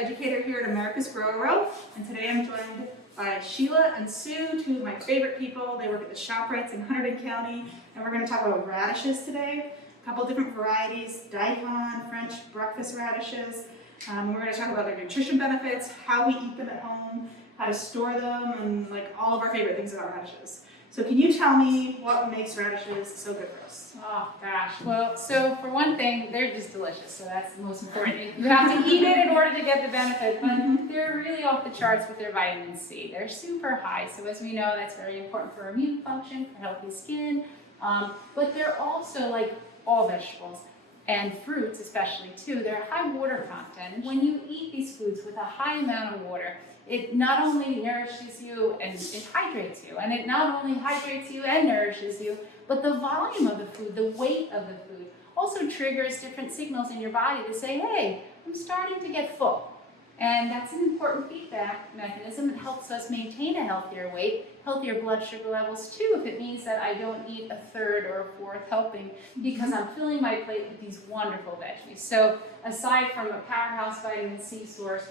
educator here at America's Grow Row, and today I'm joined by Sheila and Sue, two of my favorite people. They work at the ShopRites in Hunterdon County, and we're going to talk about radishes today. A couple different varieties, Daikon, French breakfast radishes. We're going to talk about their nutrition benefits, how we eat them at home, how to store them, and like all of our favorite things about radishes. So can you tell me what makes radishes so good for us? Oh gosh, well, so for one thing, they're just delicious, so that's the most important. You have to eat it in order to get the benefit, but they're really off the charts with their vitamin C. They're super high, so as we know, that's very important for immune function, for healthy skin, but they're also like all vegetables and fruits especially too. They're high water content. When you eat these foods with a high amount of water, it not only nourishes you and it hydrates you, and it not only hydrates you and nourishes you, but the volume of the food, the weight of the food, also triggers different signals in your body to say, hey, I'm starting to get full. And that's an important feedback mechanism. It helps us maintain a healthier weight, healthier blood sugar levels too, if it means that I don't eat a third or a fourth helping, because I'm filling my plate with these wonderful veggies. So aside from a powerhouse vitamin C source,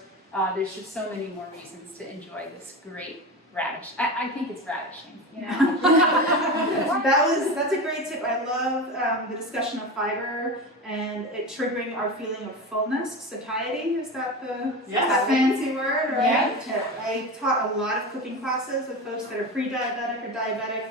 there's just so many more reasons to enjoy this great radish. I think it's radishing, you know. That's a great tip. I love the discussion of fiber and it triggering our feeling of fullness. Satiety, is that that fancy word, right? Yeah. I taught a lot of cooking classes with folks that are pre-diabetic or diabetic,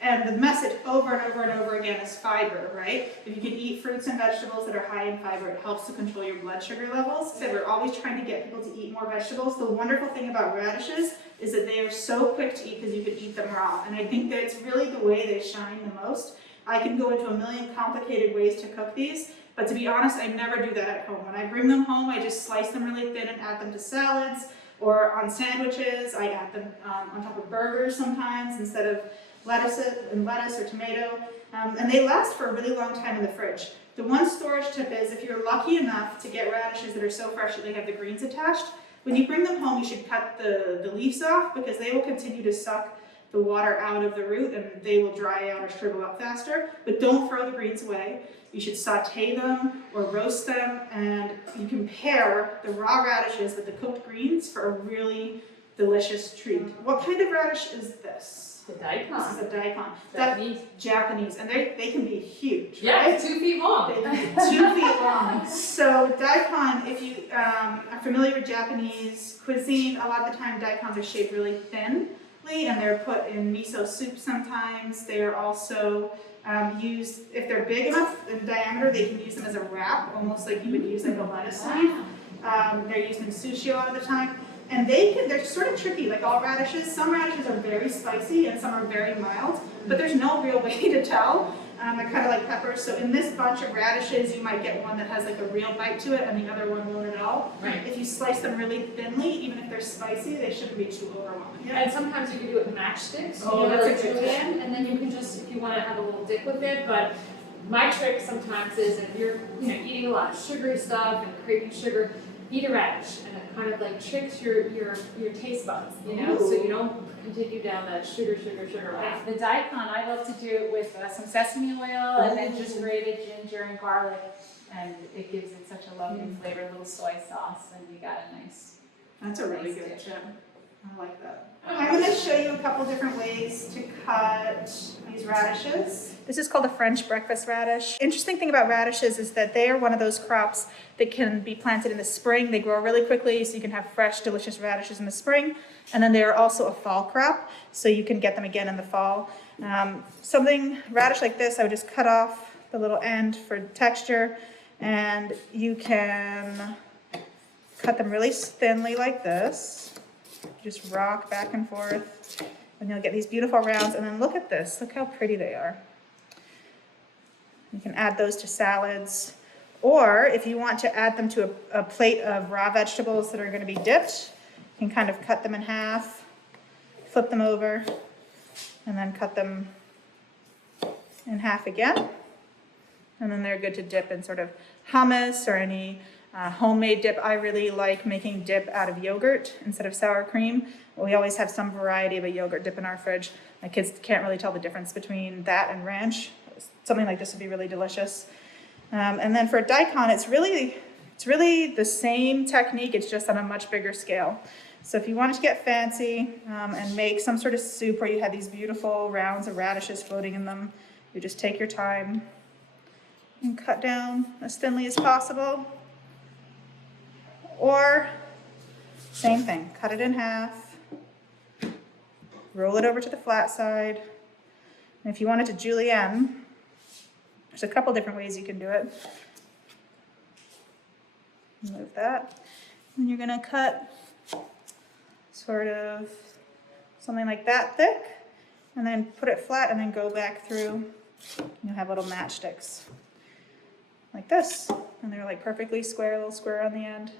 and the message over and over and over again is fiber, right? If you can eat fruits and vegetables that are high in fiber, it helps to control your blood sugar levels. So we're always trying to get people to eat more vegetables. The wonderful thing about radishes is that they are so quick to eat because you can eat them raw. And I think that it's really the way they shine the most. I can go into a million complicated ways to cook these, but to be honest, I never do that at home. When I bring them home, I just slice them really thin and add them to salads or on sandwiches. I add them on top of burgers sometimes instead of lettuce or tomato, and they last for a really long time in the fridge. The one storage tip is if you're lucky enough to get radishes that are so fresh that they have the greens attached, when you bring them home you should cut the leaves off because they will continue to suck the water out of the root and they will dry out or shrivel up faster. But don't throw the greens away. You should saute them or roast them, and you can pair the raw radishes with the cooked greens for a really delicious treat. What kind of radish is this? The Daikon. This is a Daikon. Japanese, and they can be huge, yeah, right? 2 feet long. They can be 2 feet long. So Daikon, if you are familiar with Japanese cuisine, a lot of the time Daikons are shaped really thinly, and they're put in miso soup sometimes. They are also used, if they're big enough in diameter, they can use them as a wrap, almost like you would use like a lettuce leaf. They're used in sushi a lot of the time. And they're sort of tricky, like all radishes. Some radishes are very spicy and some are very mild, but there's no real way to tell. They're kind of like peppers. So in this bunch of radishes, you might get one that has like a real bite to it and the other one won't at all. Right. If you slice them really thinly, even if they're spicy, they shouldn't be too overwhelming. Yeah. And sometimes you can do it with matchsticks. Oh, that's a good julienne, and then you can just, if you want to have a little dip with it. But my trick sometimes is if you're eating a lot of sugary stuff and craving sugar, eat a radish, and it kind of like tricks your taste buds, so you don't continue down that sugar path. The Daikon, I love to do it with some sesame oil and then just grated ginger and garlic, and it gives it such a lovely flavor, a little soy sauce, and you got a nice. That's a really nice good dish. tip. I like that. I'm going to show you a couple different ways to cut these radishes. This is called a French breakfast radish. Interesting thing about radishes is that they are one of those crops that can be planted in the spring. They grow really quickly, so you can have fresh, delicious radishes in the spring. And then they are also a fall crop, so you can get them again in the fall. Radish like this, I would just cut off the little end for texture, and you can cut them really thinly like this. Just rock back and forth, and you'll get these beautiful rounds. And then look at this, look how pretty they are. You can add those to salads, or if you want to add them to a plate of raw vegetables that are going to be dipped, you can kind of cut them in half, flip them over, and then cut them in half again. And then they're good to dip in sort of hummus or any homemade dip. I really like making dip out of yogurt instead of sour cream. We always have some variety of a yogurt dip in our fridge. My kids can't really tell the difference between that and ranch. Something like this would be really delicious. And then for daikon, it's really It's really the same technique, it's just on a much bigger scale. So if you wanted to get fancy and make some sort of soup where you had these beautiful rounds of radishes floating in them, you just take your time and cut down as thinly as possible. Or, same thing, cut it in half, roll it over to the flat side. And if you wanted to julienne, there's a couple different ways you can do it. Move that. And you're gonna cut sort of something like that thick, and then put it flat and then go back through. You'll have little matchsticks like this, and they're like perfectly square, a little square on the end.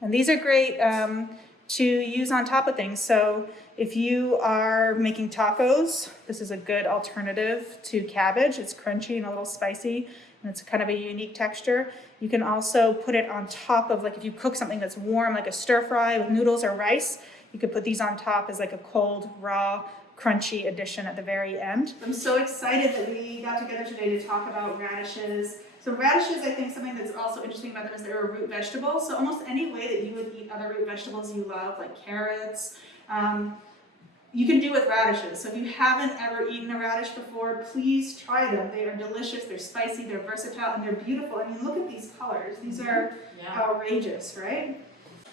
And these are great to use on top of things. So if you are making tacos, this is a good alternative to cabbage. It's crunchy and a little spicy, and it's kind of a unique texture. You can also put it on top of, like if you cook something that's warm, like a stir fry with noodles or rice, you could put these on top as like a cold, raw, crunchy addition at the very end. I'm so excited that we got together today to talk about radishes. So radishes, I think something that's also interesting about them is they're a root vegetable. So almost any way that you would eat other root vegetables you love, like carrots, you can do with radishes. So if you haven't ever eaten a radish before, please try them. They are delicious, they're spicy, they're versatile, and they're beautiful. I mean, look at these colors. These are outrageous, right?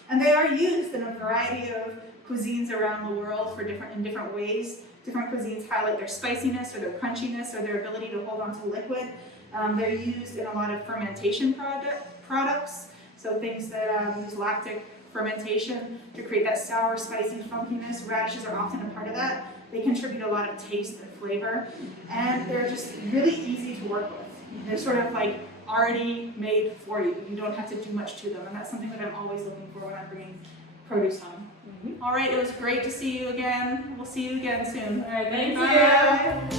And they are used in a variety of cuisines around the world in different ways. Different cuisines highlight their spiciness or their crunchiness or their ability to hold on to liquid. They're used in a lot of fermentation products, so things that use lactic fermentation to create that sour, spicy funkiness. Radishes are often a part of that. They contribute a lot of taste and flavor, and they're just really easy to work with. They're sort of like already made for you. You don't have to do much to them, and that's something that I'm always looking for when I'm bringing produce home. All right, it was great to see you again. We'll see you again soon. All right, thank you. Bye.